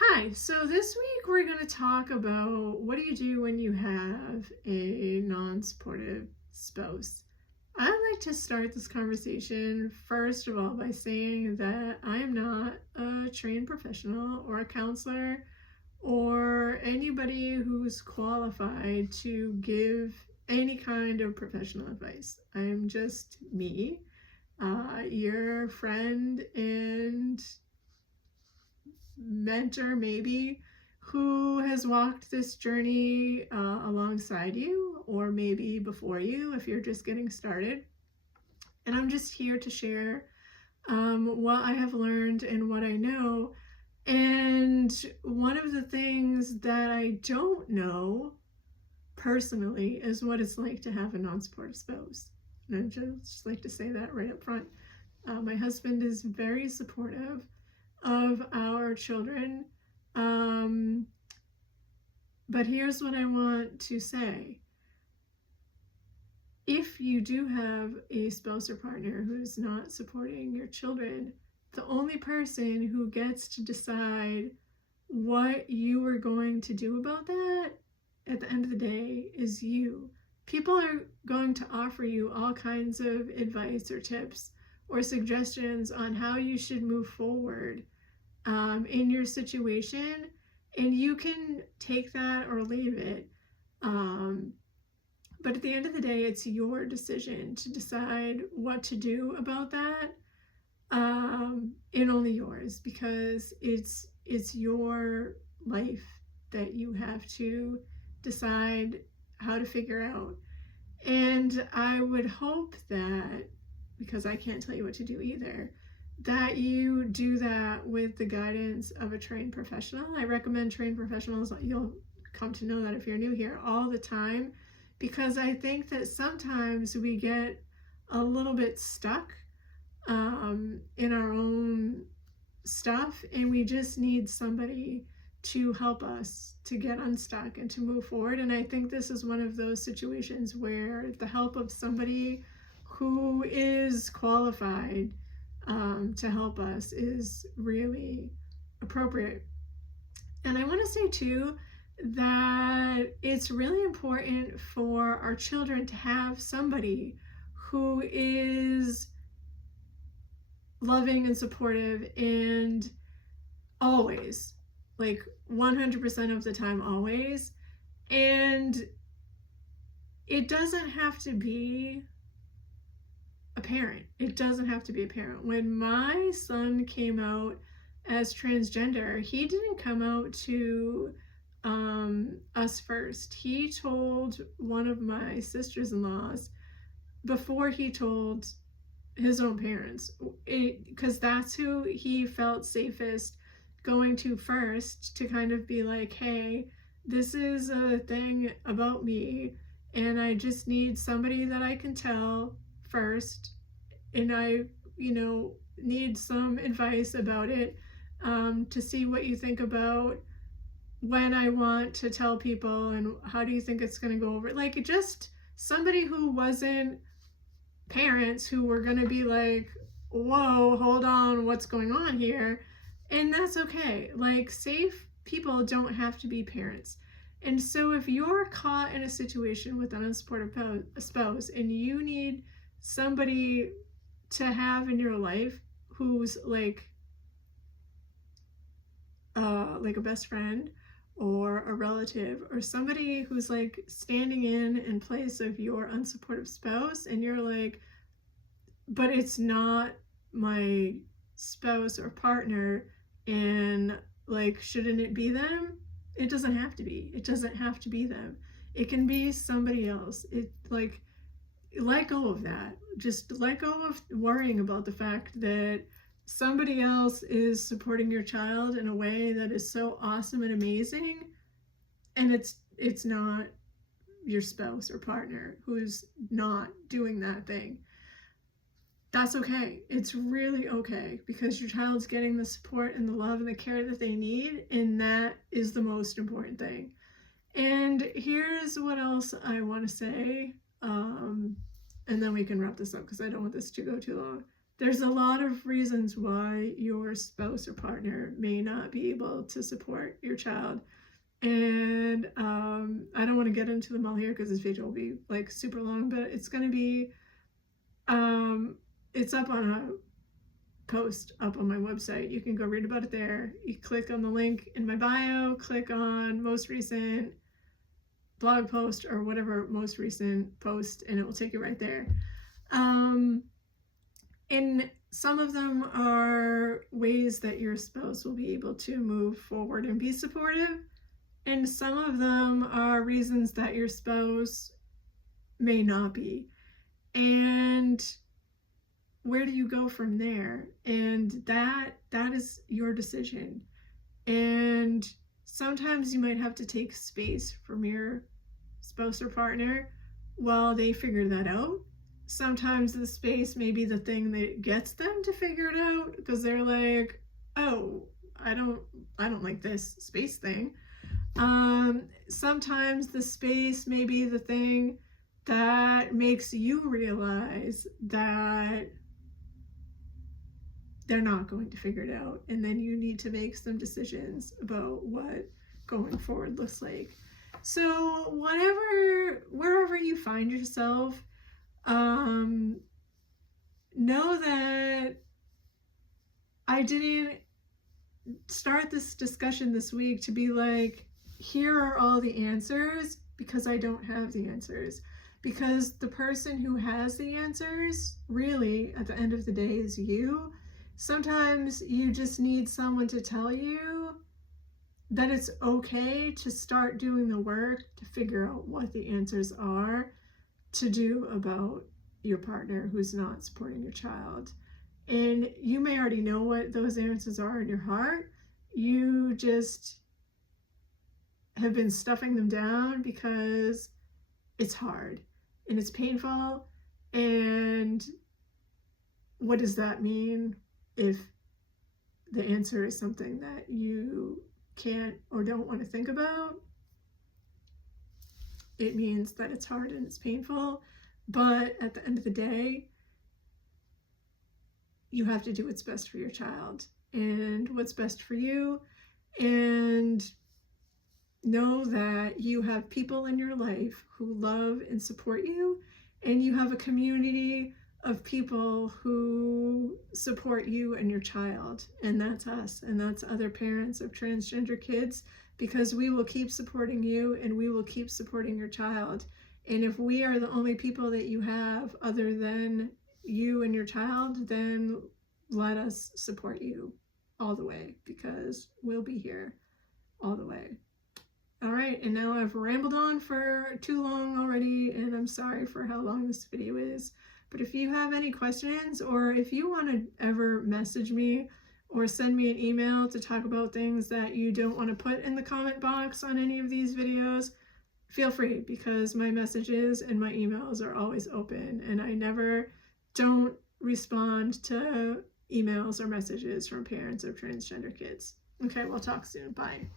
Hi, so this week we're going to talk about what do you do when you have a non-supportive spouse. I'd like to start this conversation first of all by saying that I am not a trained professional or a counselor or anybody who's qualified to give any kind of professional advice. I'm just me, your friend and mentor maybe who has walked this journey alongside you or maybe before you if you're just getting started. And I'm just here to share what I have learned and what I know. And one of the things that I don't know personally is what it's like to have a non-supportive spouse. And I just like to say that right up front. My husband is very supportive of our children. Um, but here's what I want to say. If you do have a spouse or partner who's not supporting your children, the only person who gets to decide what you are going to do about that at the end of the day is you. People are going to offer you all kinds of advice or tips or suggestions on how you should move forward in your situation, and you can take that or leave it. But at the end of the day, it's your decision to decide what to do about that, and only yours, because it's your life that you have to decide how to figure out. And I would hope that, because I can't tell you what to do either, that you do that with the guidance of a trained professional. I recommend trained professionals. You'll come to know that if you're new here all the time, because I think that sometimes we get a little bit stuck in our own stuff, and we just need somebody to help us to get unstuck and to move forward. And I think this is one of those situations where the help of somebody who is qualified to help us is really appropriate. And I want to say too that it's really important for our children to have somebody who is loving and supportive and always, like 100% of the time, always. And it doesn't have to be a parent. It doesn't have to be a parent. When my son came out as transgender, he didn't come out to us first. He told one of my sisters-in-laws before he told his own parents, because that's who he felt safest going to first, to kind of be like, hey, this is a thing about me and I just need somebody that I can tell first, and I need some advice about it, to see what you think about when I want to tell people and how do you think it's going to go over. Like, just somebody who wasn't parents who were going to be like, whoa, hold on, what's going on here? And that's okay. Like, safe people don't have to be parents. And so if you're caught in a situation with an unsupportive spouse and you need somebody to have in your life who's like a best friend or a relative or somebody who's like standing in place of your unsupportive spouse, and you're like, but it's not my spouse or partner, and like, shouldn't it be them? It doesn't have to be. It doesn't have to be them. It can be somebody else. It, like, let go of that. Just let go of worrying about the fact that somebody else is supporting your child in a way that is so awesome and amazing, and it's not your spouse or partner who's not doing that thing. That's okay. It's really okay, because your child's getting the support and the love and the care that they need, and that is the most important thing. And here's what else I want to say, and then we can wrap this up because I don't want this to go too long. There's a lot of reasons why your spouse or partner may not be able to support your child. And I don't want to get into them all here because this video will be like super long, but it's going to be, it's up on a post up on my website. You can go read about it there. You click on the link in my bio, click on most recent blog post or whatever most recent post, and it will take you right there. And some of them are ways that your spouse will be able to move forward and be supportive. And some of them are reasons that your spouse may not be. And where do you go from there? And that is your decision. And sometimes you might have to take space from your spouse or partner while they figure that out. Sometimes the space may be the thing that gets them to figure it out, because they're like, oh, I don't like this space thing. Sometimes the space may be the thing that makes you realize that they're not going to figure it out, and then you need to make some decisions about what going forward looks like. So wherever you find yourself, know that I didn't start this discussion this week to be like, here are all the answers, because I don't have the answers. Because the person who has the answers, really, at the end of the day, is you. Sometimes you just need someone to tell you that it's okay to start doing the work to figure out what the answers are to do about your partner who's not supporting your child. And you may already know what those answers are in your heart. You just have been stuffing them down because it's hard and it's painful. And what does that mean if the answer is something that you can't or don't want to think about? It means that it's hard and it's painful, but at the end of the day, you have to do what's best for your child and what's best for you. And know that you have people in your life who love and support you, and you have a community of people who support you and your child, and that's us, and that's other parents of transgender kids, because we will keep supporting you and we will keep supporting your child. And if we are the only people that you have other than you and your child, then let us support you all the way, because we'll be here all the way. All right, and now I've rambled on for too long already, and I'm sorry for how long this video is. But if you have any questions, or if you want to ever message me or send me an email to talk about things that you don't want to put in the comment box on any of these videos, feel free, because my messages and my emails are always open, and I never don't respond to emails or messages from parents of transgender kids. Okay, we'll talk soon. Bye.